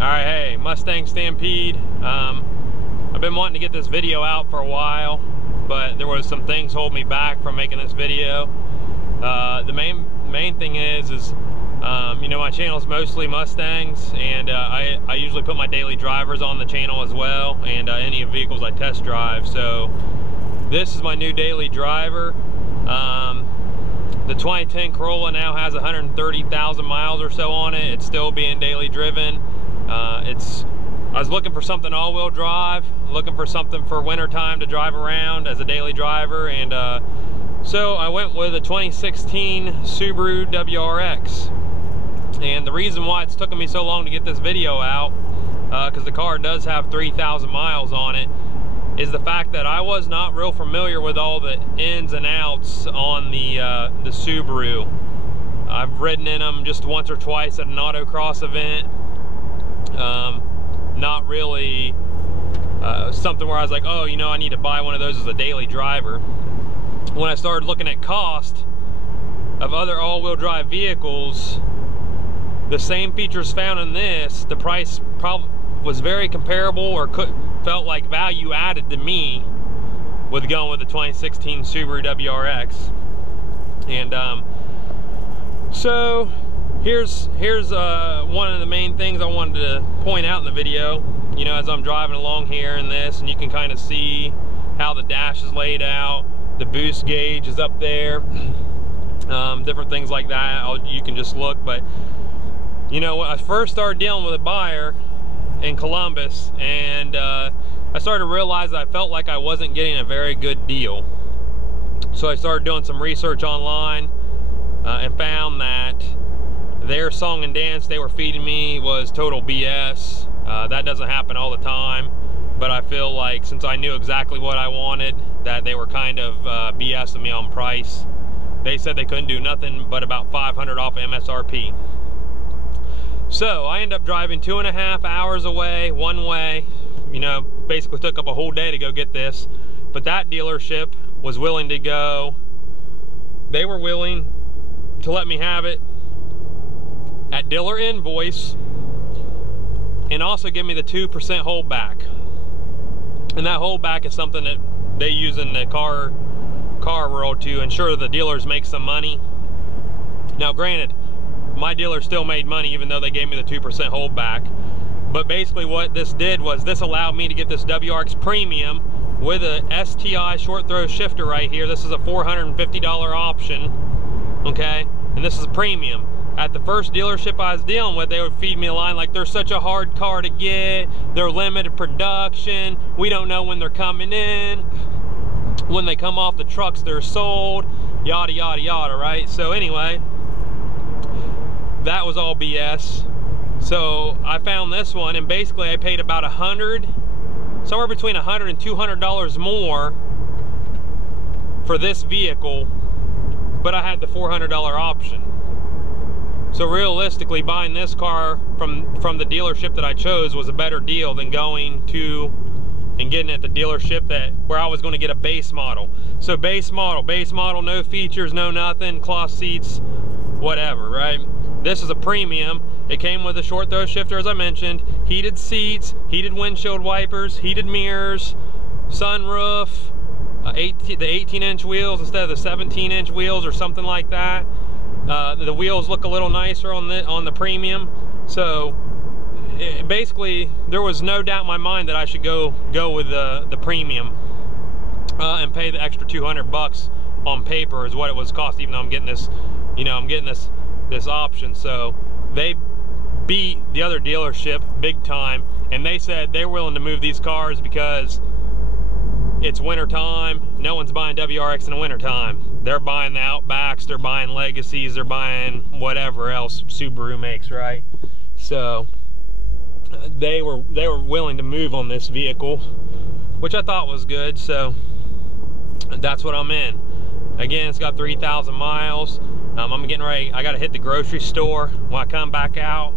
Alright, hey, Mustang Stampede. I've been wanting to get this video out for a while, but there was some things holding me back from making this video. The main thing is you know, my channel is mostly Mustangs, and I usually put my daily drivers on the channel as well, and any vehicles I test drive. So this is my new daily driver. The 2010 Corolla now has 130,000 miles or so on it. It's still being daily driven. I was looking for something all-wheel drive, looking for something for wintertime to drive around as a daily driver, and so I went with a 2016 Subaru WRX. And the reason why it's taken me so long to get this video out, because the car does have 3,000 miles on it, is the fact that I was not real familiar with all the ins and outs on the Subaru. I've ridden in them just once or twice at an autocross event. Not really something where I was like, oh, you know, I need to buy one of those as a daily driver. When I started looking at cost of other all-wheel drive vehicles, the same features found in this, the price probably was very comparable, or felt like value added to me with going with the 2016 Subaru WRX. And so here's one of the main things I wanted to point out in the video. You know, as I'm driving along here in this, and you can kind of see how the dash is laid out, the boost gauge is up there, different things like that. You can just look. But you know, when I first started dealing with a buyer in Columbus, and I started to realize that I felt like I wasn't getting a very good deal. So I started doing some research online, and found that their song and dance they were feeding me was total BS. That doesn't happen all the time, but I feel like since I knew exactly what I wanted, that they were kind of BSing me on price. They said they couldn't do nothing but about $500 off MSRP. So I ended up driving 2.5 hours away, one way. You know, basically took up a whole day to go get this. But that dealership was willing to go. They were willing to let me have it at dealer invoice, and also give me the 2% holdback. And that holdback is something that they use in the car world to ensure the dealers make some money. Now granted, my dealer still made money even though they gave me the 2% holdback. But basically what this did was this allowed me to get this WRX Premium with a STI short throw shifter right here. This is a $450 option, okay? And this is a premium. At the first dealership I was dealing with, they would feed me a line like, they're such a hard car to get, they're limited production, we don't know when they're coming in, when they come off the trucks they're sold, yada yada yada, right? So anyway, that was all BS. So I found this one, and basically I paid about somewhere between $100 and $200 more for this vehicle, but I had the $400 option. So realistically, buying this car from the dealership that I chose was a better deal than going to and getting at the dealership where I was going to get a base model. So base model, no features, no nothing, cloth seats, whatever, right? This is a premium. It came with a short throw shifter, as I mentioned, heated seats, heated windshield wipers, heated mirrors, sunroof, the 18-inch wheels instead of the 17-inch wheels or something like that. The wheels look a little nicer on the premium. So basically there was no doubt in my mind that I should go with the premium, and pay the extra $200 on paper is what it was cost, even though I'm getting this, you know, I'm getting this option. So they beat the other dealership big time, and they said they're willing to move these cars because it's winter time. No one's buying WRX in the winter time. They're buying the Outbacks, they're buying Legacies, they're buying whatever else Subaru makes, right? So they were willing to move on this vehicle, which I thought was good. So that's what I'm in. Again, it's got 3,000 miles. I'm getting ready. I got to hit the grocery store. When I come back out,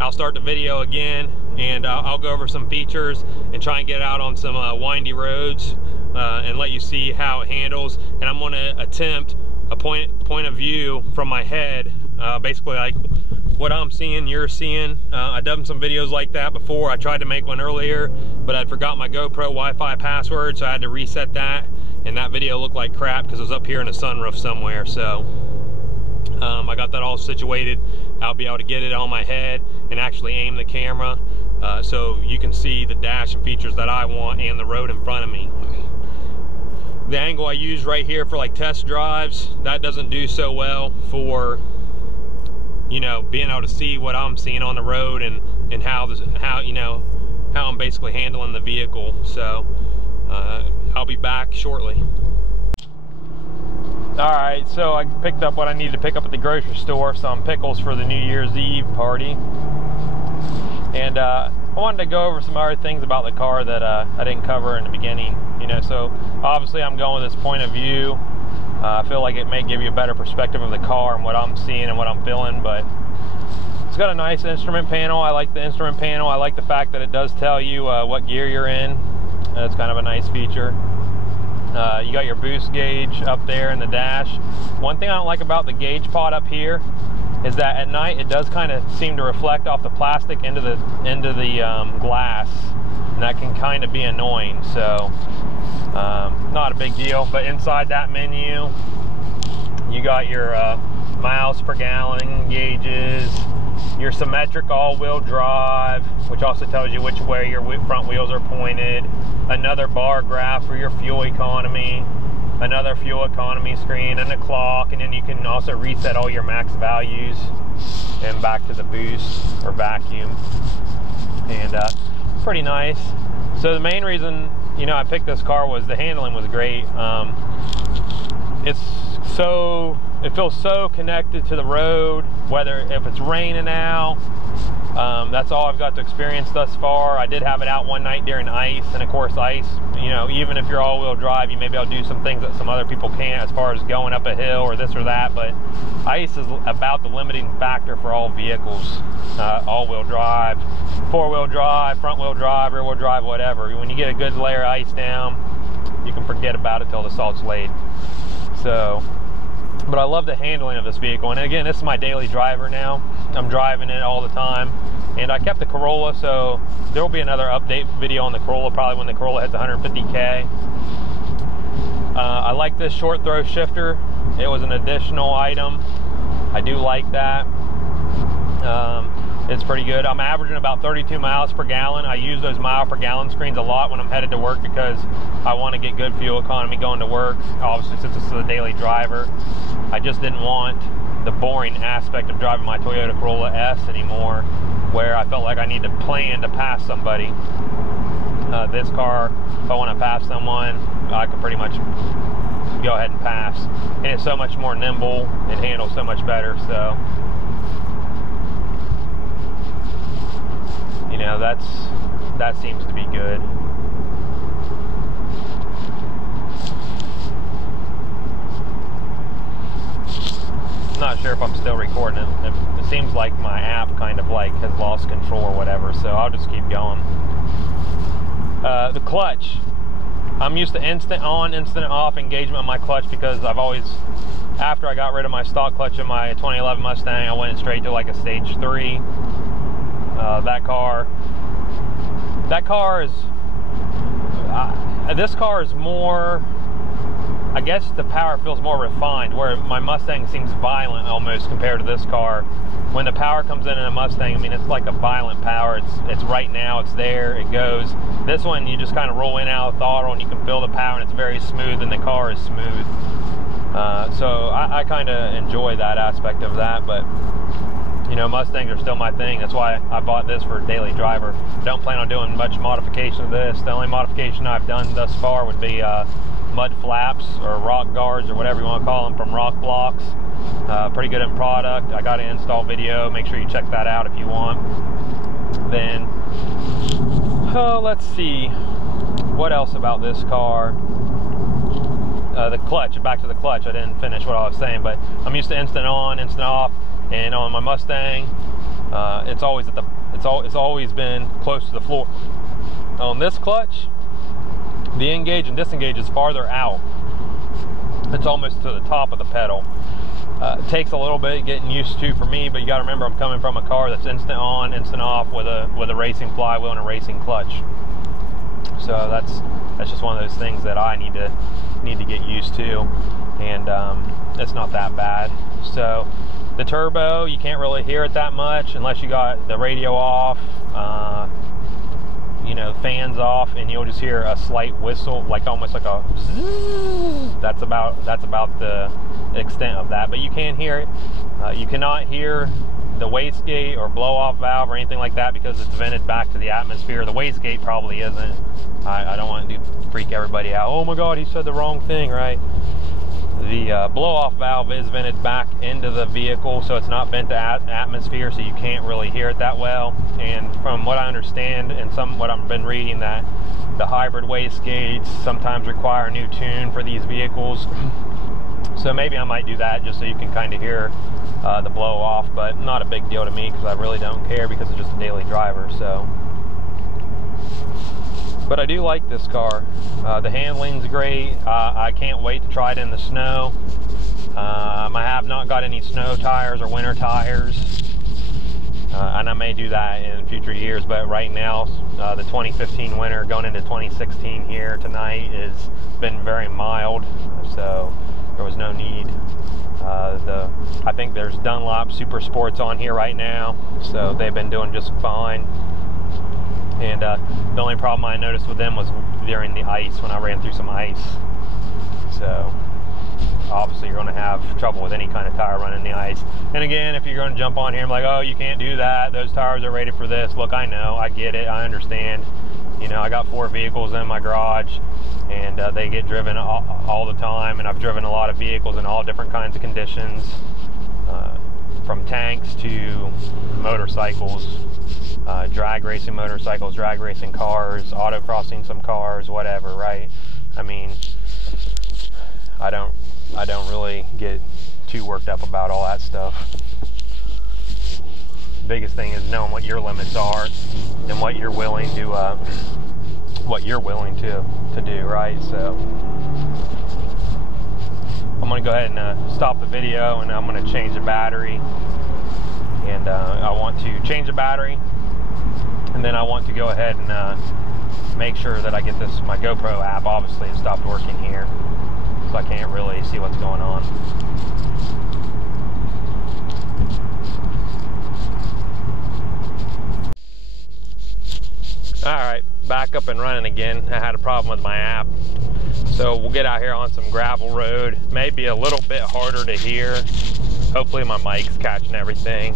I'll start the video again, and I'll go over some features and try and get out on some windy roads, and let you see how it handles. And I'm going to attempt a point of view from my head, basically like what I'm seeing, you're seeing. I've done some videos like that before. I tried to make one earlier, but I forgot my GoPro Wi-Fi password, so I had to reset that, and that video looked like crap because it was up here in a sunroof somewhere. So I got that all situated. I'll be able to get it on my head and actually aim the camera so you can see the dash and features that I want and the road in front of me. The angle I use right here for like test drives, that doesn't do so well for, you know, being able to see what I'm seeing on the road and how I'm basically handling the vehicle. So I'll be back shortly. Alright, so I picked up what I needed to pick up at the grocery store, some pickles for the New Year's Eve party. And I wanted to go over some other things about the car that I didn't cover in the beginning. You know, so obviously I'm going with this point of view. I feel like it may give you a better perspective of the car and what I'm seeing and what I'm feeling, but it's got a nice instrument panel. I like the instrument panel. I like the fact that it does tell you what gear you're in. That's kind of a nice feature. You got your boost gauge up there in the dash. One thing I don't like about the gauge pot up here is that at night it does kind of seem to reflect off the plastic into the glass, and that can kind of be annoying. So not a big deal. But inside that menu, you got your miles per gallon gauges, your symmetric all-wheel drive, which also tells you which way your front wheels are pointed, another bar graph for your fuel economy, another fuel economy screen, and a clock, and then you can also reset all your max values and back to the boost or vacuum. And pretty nice. So the main reason, you know, I picked this car was the handling was great. It feels so connected to the road, whether if it's raining out. That's all I've got to experience thus far. I did have it out one night during ice, and of course ice, you know, even if you're all-wheel drive, you may be able to do some things that some other people can't as far as going up a hill or this or that, but ice is about the limiting factor for all vehicles. All-wheel drive, four-wheel drive, front-wheel drive, rear-wheel drive, whatever. When you get a good layer of ice down, you can forget about it till the salt's laid. So, but I love the handling of this vehicle, and again, this is my daily driver now. I'm driving it all the time, and I kept the Corolla, so there will be another update video on the Corolla probably when the Corolla hits 150K. I like this short throw shifter. It was an additional item. I do like that. It's pretty good. I'm averaging about 32 miles per gallon. I use those mile per gallon screens a lot when I'm headed to work because I want to get good fuel economy going to work. Obviously, since it's a daily driver, I just didn't want the boring aspect of driving my Toyota Corolla S anymore, where I felt like I need to plan to pass somebody. This car, if I want to pass someone, I can pretty much go ahead and pass. And it's so much more nimble. It handles so much better. So, you know, that seems to be good. I'm not sure if I'm still recording it. It seems like my app kind of like has lost control or whatever, so I'll just keep going. The clutch. I'm used to instant on, instant off engagement on my clutch because I've always, after I got rid of my stock clutch in my 2011 Mustang, I went straight to like a stage 3. This car is more, I guess the power feels more refined, where my Mustang seems violent almost compared to this car. When the power comes in a Mustang, I mean, it's like a violent power. It's right now, it's there, it goes. This one, you just kind of roll in out of throttle and you can feel the power, and it's very smooth, and the car is smooth. So I kind of enjoy that aspect of that, but you know, Mustangs are still my thing. That's why I bought this for daily driver. Don't plan on doing much modification of this. The only modification I've done thus far would be mud flaps or rock guards or whatever you want to call them from Rock Blocks. Pretty good in product. I got an install video. Make sure you check that out if you want. Then, let's see. What else about this car? The clutch. Back to the clutch. I didn't finish what I was saying, but I'm used to instant on, instant off. And on my Mustang, it's always been close to the floor. On this clutch, the engage and disengage is farther out. It's almost to the top of the pedal. takes a little bit getting used to for me, but you got to remember I'm coming from a car that's instant on, instant off with a racing flywheel and a racing clutch. So that's just one of those things that I need to get used to, and it's not that bad. So the turbo, you can't really hear it that much unless you got the radio off, you know, fans off, and you'll just hear a slight whistle, like almost like a zzz. That's about the extent of that, but you can hear it. You cannot hear the wastegate or blow-off valve or anything like that because it's vented back to the atmosphere. The wastegate probably isn't. I don't want to freak everybody out. Oh my God, he said the wrong thing, right? The blow-off valve is vented back into the vehicle, so it's not vent to atmosphere, so you can't really hear it that well. And from what I understand and what I've been reading, that the hybrid wastegates sometimes require a new tune for these vehicles. So maybe I might do that just so you can kind of hear the blow off, but not a big deal to me because I really don't care because it's just a daily driver. So, but I do like this car. The handling's great. I can't wait to try it in the snow. I have not got any snow tires or winter tires, and I may do that in future years, but right now the 2015 winter going into 2016 here tonight has been very mild, so there was no need. I think there's Dunlop Super Sports on here right now, so they've been doing just fine. And the only problem I noticed with them was during the ice, when I ran through some ice. So obviously you're going to have trouble with any kind of tire running in the ice. And again, if you're going to jump on here and like, oh, you can't do that, those tires are rated for this. Look, I know, I get it, I understand. You know, I got 4 vehicles in my garage, and they get driven all the time, and I've driven a lot of vehicles in all different kinds of conditions, from tanks to motorcycles, drag racing motorcycles, drag racing cars, autocrossing some cars, whatever, right? I mean, I don't really get too worked up about all that stuff. Biggest thing is knowing what your limits are and what you're willing to do, right? So I'm going to go ahead and stop the video, and I'm going to change the battery. And I want to change the battery, and then I want to go ahead and make sure that I get my GoPro app. Obviously it stopped working here, so I can't really see what's going on. Alright, back up and running again. I had a problem with my app, so we'll get out here on some gravel road. Maybe a little bit harder to hear. Hopefully my mic's catching everything.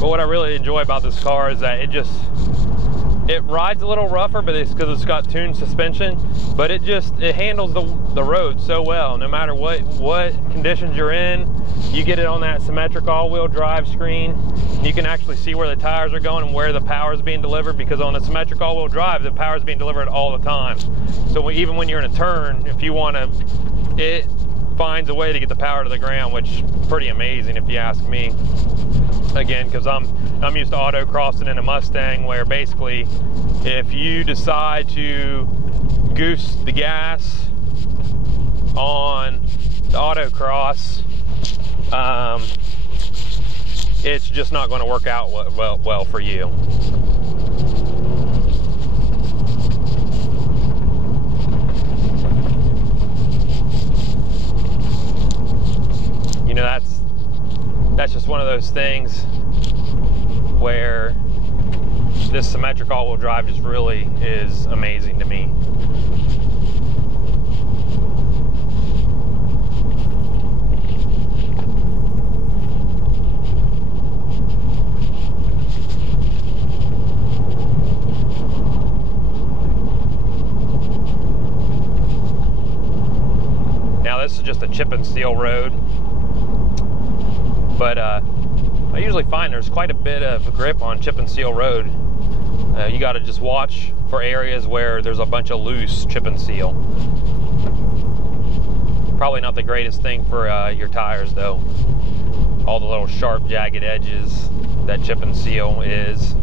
But what I really enjoy about this car is that it rides a little rougher, but it's because it's got tuned suspension, but it handles the road so well. No matter what conditions you're in, you get it on that symmetric all-wheel drive screen. You can actually see where the tires are going and where the power is being delivered, because on the symmetric all-wheel drive, the power is being delivered all the time. So even when you're in a turn, if you want to, it finds a way to get the power to the ground, which is pretty amazing if you ask me. Again, because I'm used to autocrossing in a Mustang, where basically if you decide to goose the gas on the autocross, it's just not going to work out well for you. You know, that's just one of those things where this symmetric all-wheel drive just really is amazing to me. Now this is just a chip and seal road, but I usually find there's quite a bit of grip on chip and seal road. You got to just watch for areas where there's a bunch of loose chip and seal. Probably not the greatest thing for your tires though. All the little sharp, jagged edges that chip and seal is.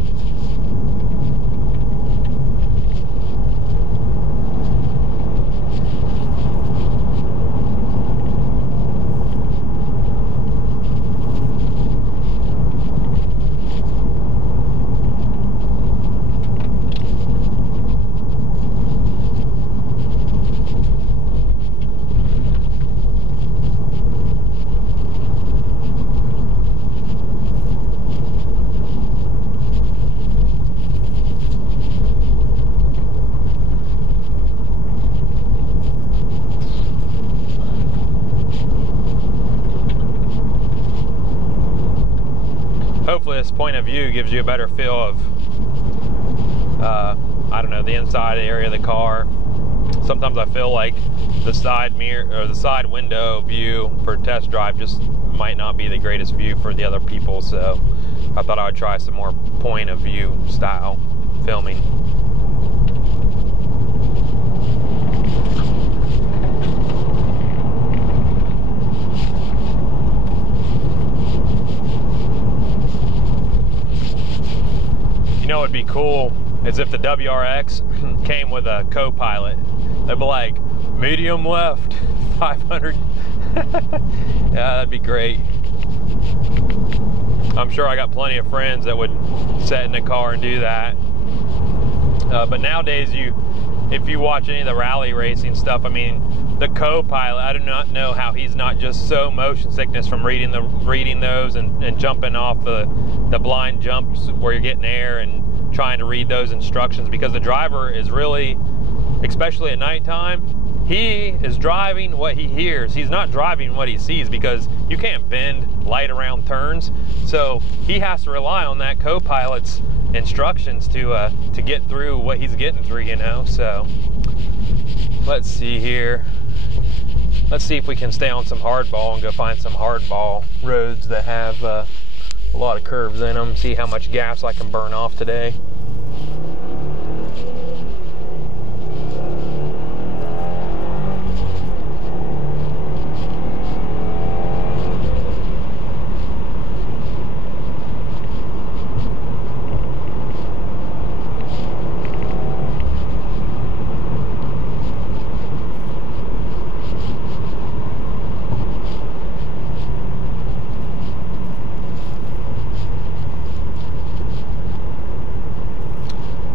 hopefully this point of view gives you a better feel of, I don't know, the inside area of the car. Sometimes I feel like the side mirror or the side window view for test drive just might not be the greatest view for the other people, so I thought I would try some more point of view style filming. You know what would be cool is if the WRX came with a co-pilot. They'd be like, medium left, 500. Yeah, that'd be great. I'm sure I got plenty of friends that would sit in the car and do that. But nowadays, if you watch any of the rally racing stuff, I mean, the co-pilot, I do not know how he's not just so motion sickness from reading those and jumping off the blind jumps where you're getting air and trying to read those instructions, because the driver is really, especially at nighttime, he is driving what he hears. He's not driving what he sees, because you can't bend light around turns. So he has to rely on that co-pilot's instructions to get through what he's getting through, you know. So let's see here. Let's see if we can stay on some hardball and go find some hardball roads that have a lot of curves in them. See how much gas I can burn off today.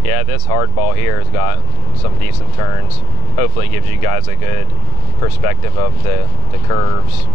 Yeah, this hardball here has got some decent turns. Hopefully it gives you guys a good perspective of the curves.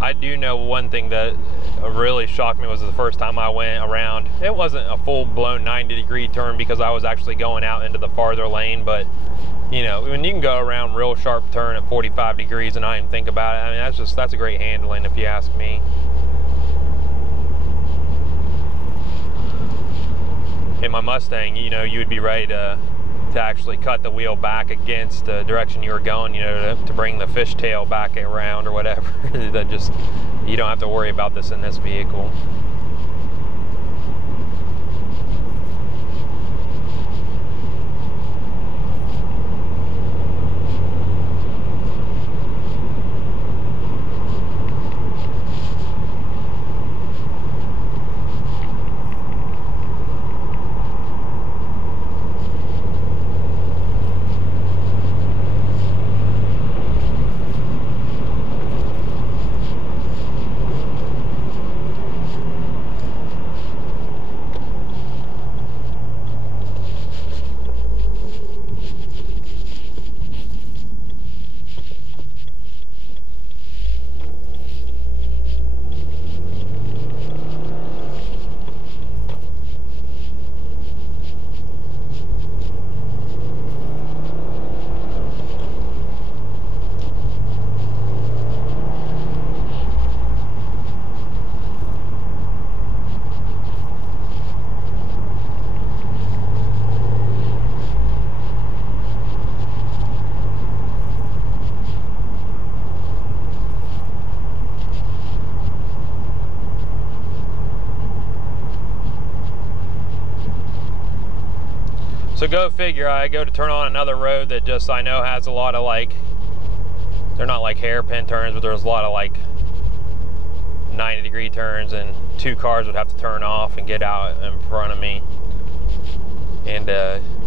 I do know one thing that really shocked me was the first time I went around. It wasn't a full-blown 90-degree turn because I was actually going out into the farther lane, but you know, when you can go around real sharp turn at 45 degrees and not even think about it, I mean, that's a great handling if you ask me. In my Mustang, you know, you would be ready to actually cut the wheel back against the direction you were going, you know, to bring the fishtail back around or whatever. That just, you don't have to worry about this in this vehicle. So go figure, I go to turn on another road that just I know has a lot of like, they're not like hairpin turns, but there's a lot of like 90-degree turns, and two cars would have to turn off and get out in front of me. And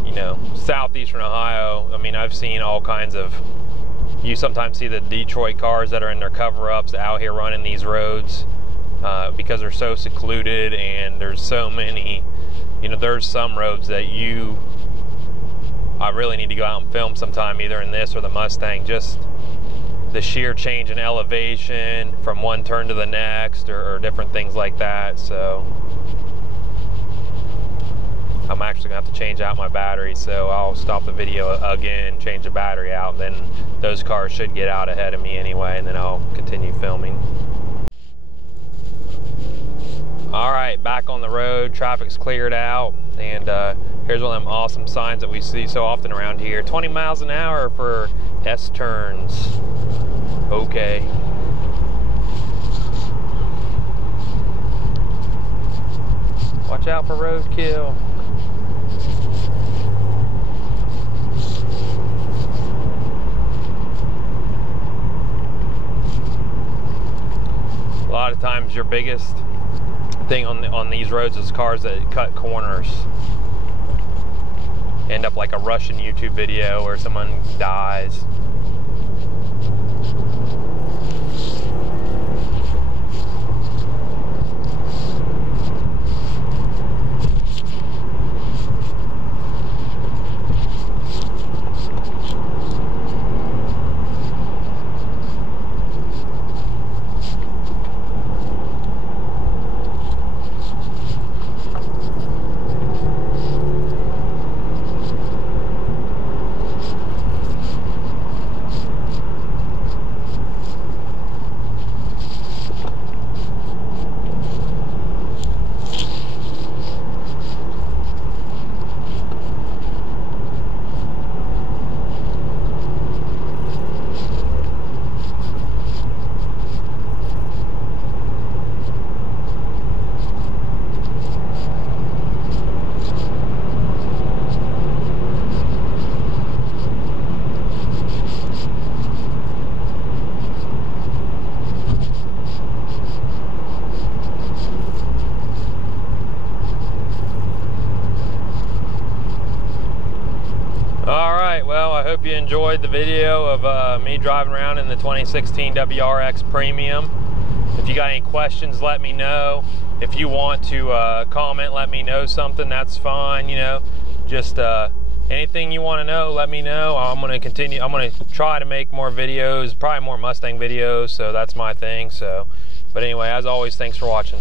you know, southeastern Ohio, I mean, I've seen all kinds of, you sometimes see the Detroit cars that are in their cover-ups out here running these roads because they're so secluded, and there's so many, you know, there's some roads that I really need to go out and film sometime, either in this or the Mustang. Just the sheer change in elevation from one turn to the next, or different things like that. So I'm actually gonna have to change out my battery, so I'll stop the video again, change the battery out, and then those cars should get out ahead of me anyway, and then I'll continue filming. All right, back on the road, traffic's cleared out, and here's one of them awesome signs that we see so often around here. 20 miles an hour for S-turns. Okay. Watch out for roadkill. A lot of times your biggest thing on these roads is cars that cut corners. End up like a Russian YouTube video where someone dies. Well, I hope you enjoyed the video of me driving around in the 2016 WRX Premium. If you got any questions, let me know. If you want to comment, let me know something, that's fine, you know. Just anything you want to know, let me know. I'm going to try to make more videos, probably more Mustang videos, so that's my thing. So, but anyway, as always, thanks for watching.